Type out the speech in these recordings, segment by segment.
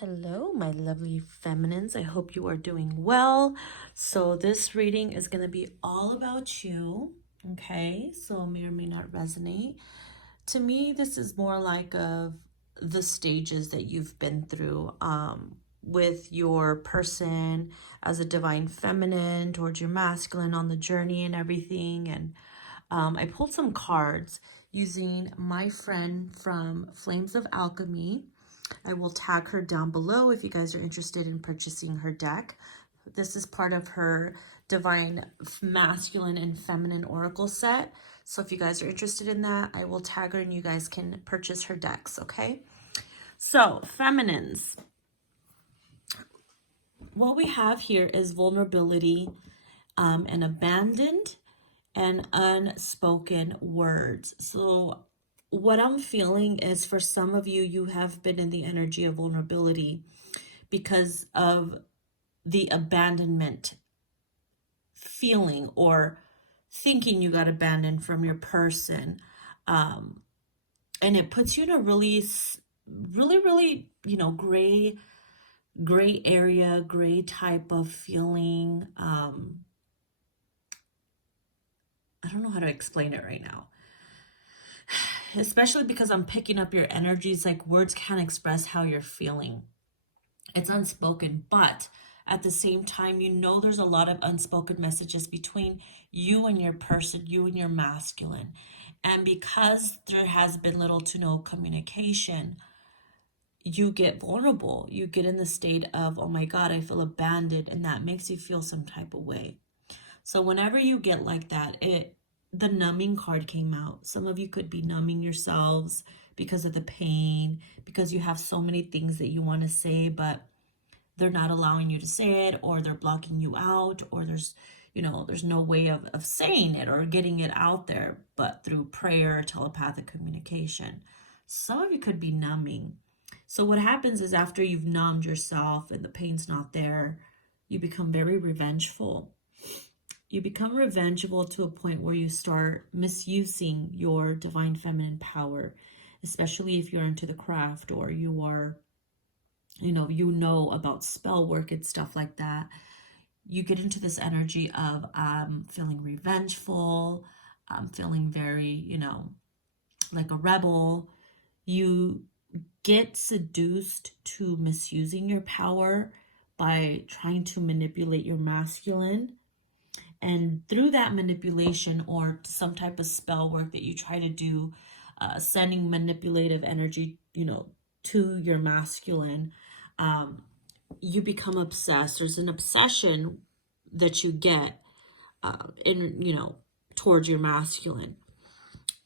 Hello, my lovely feminines. I hope you are doing well. So this reading is going to be all about you, okay? So it may or may not resonate. To me, this is more like of the stages that you've been through with your person as a divine feminine towards your masculine on the journey and everything. And I pulled some cards using my friend from Flames of Alchemy. I will tag her down below if you guys are interested in purchasing her deck. This is part of her divine masculine and feminine oracle set. So if you guys are interested in that, I will tag her and you guys can purchase her decks, okay? So, feminines. What we have here is vulnerability and abandoned and unspoken words. So what I'm feeling is for some of you, you have been in the energy of vulnerability because of the abandonment feeling or thinking you got abandoned from your person. And it puts you in a really, gray area, gray type of feeling. I don't know how to explain it right now. Especially because I'm picking up your energies, like words can't express how you're feeling. It's unspoken, but at the same time, you know there's a lot of unspoken messages between you and your person, you and your masculine. And because there has been little to no communication, you get vulnerable. You get in the state of, oh my God, I feel abandoned, and that makes you feel some type of way. So whenever you get like that, the numbing card came out. Some of you could be numbing yourselves because of the pain, because you have so many things that you want to say, but they're not allowing you to say it, or they're blocking you out, or there's no way of saying it or getting it out there, but through prayer, telepathic communication. Some of you could be numbing. So what happens is after you've numbed yourself and the pain's not there, you become very revengeful. You become revengeful to a point where you start misusing your divine feminine power, especially if you're into the craft or you are, about spell work and stuff like that. You get into this energy of feeling revengeful, feeling very, like a rebel. You get seduced to misusing your power by trying to manipulate your masculine. And through that manipulation or some type of spell work that you try to do, sending manipulative energy, to your masculine, you become obsessed. There's an obsession that you get towards your masculine.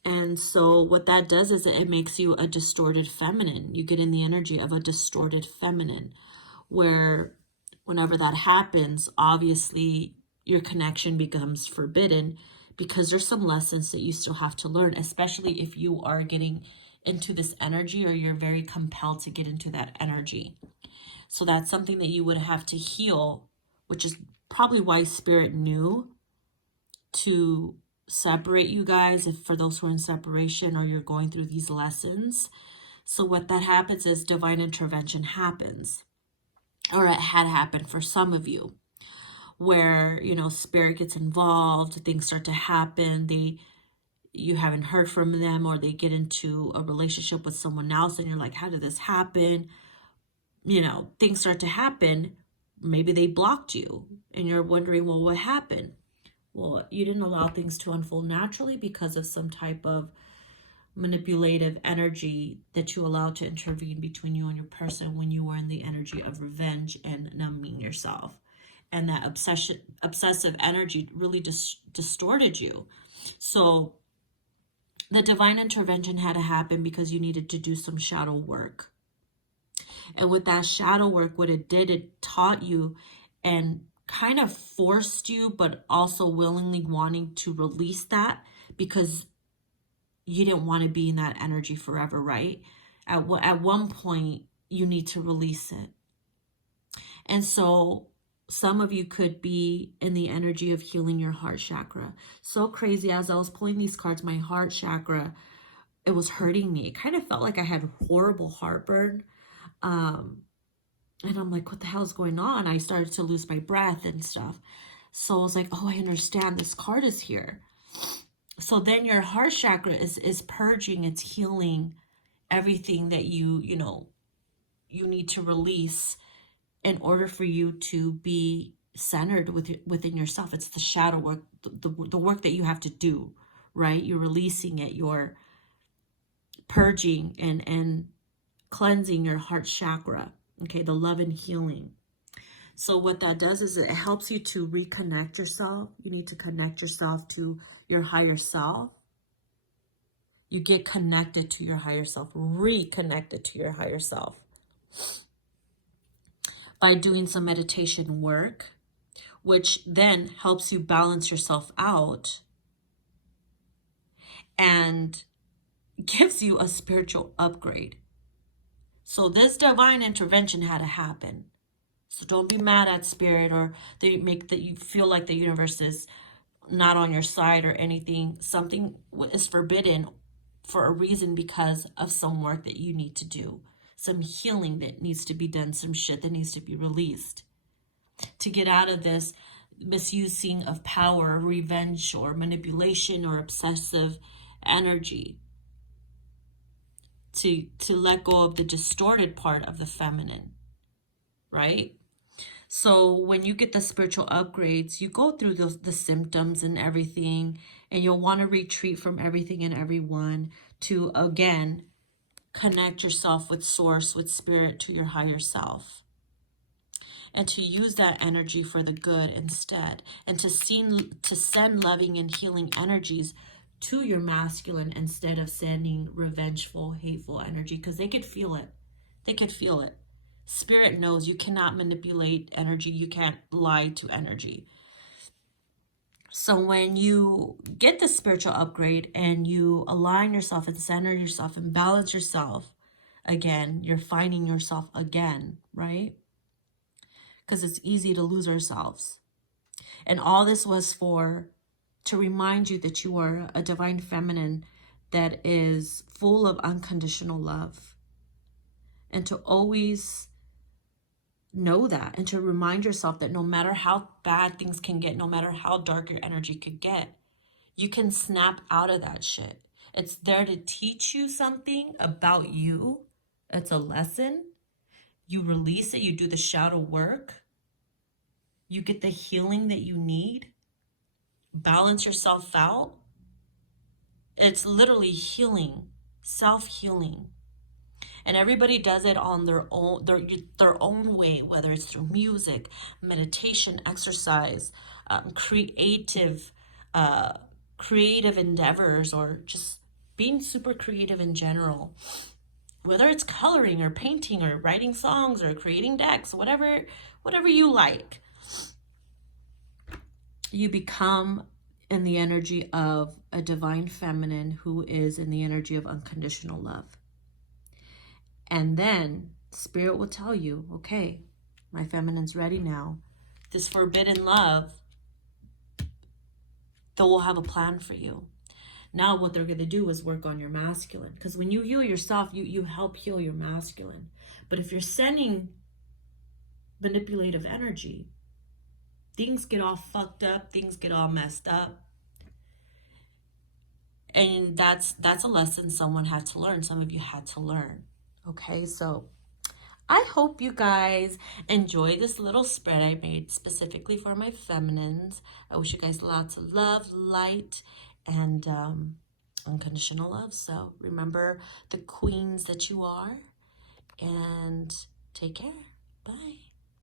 And so what that does is it makes you a distorted feminine. You get in the energy of a distorted feminine, where whenever that happens, obviously your connection becomes forbidden because there's some lessons that you still have to learn, especially if you are getting into this energy or you're very compelled to get into that energy. So that's something that you would have to heal, which is probably why Spirit knew to separate you guys, if for those who are in separation or you're going through these lessons. So what that happens is divine intervention happens, or it had happened for some of you, where Spirit gets involved, things start to happen, you haven't heard from them, or they get into a relationship with someone else and you're like, how did this happen? Things start to happen. Maybe they blocked you and you're wondering, well, what happened? Well, you didn't allow things to unfold naturally because of some type of manipulative energy that you allowed to intervene between you and your person when you were in the energy of revenge and numbing yourself. And that obsessive energy really distorted you. So the divine intervention had to happen because you needed to do some shadow work. And with that shadow work, what it did, it taught you and kind of forced you, but also willingly wanting to release that because you didn't want to be in that energy forever, right? At one point, you need to release it. And so some of you could be in the energy of healing your heart chakra. So crazy, as I was pulling these cards, my heart chakra, it was hurting me. It kind of felt like I had horrible heartburn. And I'm like, what the hell is going on? I started to lose my breath and stuff. So I was like, oh, I understand. This card is here. So then your heart chakra is purging, it's healing everything that you need to release in order for you to be centered within yourself. It's the shadow work, the work that you have to do, right? You're releasing it, you're purging and cleansing your heart chakra, okay? The love and healing. So what that does is it helps you to reconnect yourself. You need to connect yourself to your higher self. You get connected to your higher self, reconnected to your higher self by doing some meditation work, which then helps you balance yourself out and gives you a spiritual upgrade. So this divine intervention had to happen. So don't be mad at spirit or they make that you feel like the universe is not on your side or anything. Something is forbidden for a reason because of some work that you need to do. Some healing that needs to be done. Some shit that needs to be released. To get out of this misusing of power, revenge, or manipulation, or obsessive energy. To let go of the distorted part of the feminine, right? So when you get the spiritual upgrades, you go through the symptoms and everything, and you'll want to retreat from everything and everyone to, again, connect yourself with source, with spirit, to your higher self. And to use that energy for the good instead. And to send loving and healing energies to your masculine instead of sending revengeful, hateful energy. Because they could feel it. They could feel it. Spirit knows you cannot manipulate energy. You can't lie to energy. So when you get the spiritual upgrade and you align yourself and center yourself and balance yourself again, you're finding yourself again, right? Because it's easy to lose ourselves. And all this was to remind you that you are a divine feminine that is full of unconditional love. And to always know that and to remind yourself that no matter how bad things can get, no matter how dark your energy could get, you can snap out of that shit. It's there to teach you something about you. It's a lesson. You release it. You do the shadow work. You get the healing that you need. Balance yourself out. It's literally healing, self-healing. And everybody does it on their own way, whether it's through music, meditation, exercise, creative endeavors, or just being super creative in general. Whether it's coloring or painting or writing songs or creating decks, whatever you like. You become in the energy of a divine feminine who is in the energy of unconditional love. And then spirit will tell you, okay, my feminine's ready now. This forbidden love, they will have a plan for you. Now what they're going to do is work on your masculine. Because when you heal yourself, you help heal your masculine. But if you're sending manipulative energy, things get all fucked up, things get all messed up. And that's a lesson someone had to learn. Some of you had to learn. Okay, so I hope you guys enjoy this little spread I made specifically for my feminines. I wish you guys lots of love, light, and unconditional love. So remember the queens that you are, and take care. Bye.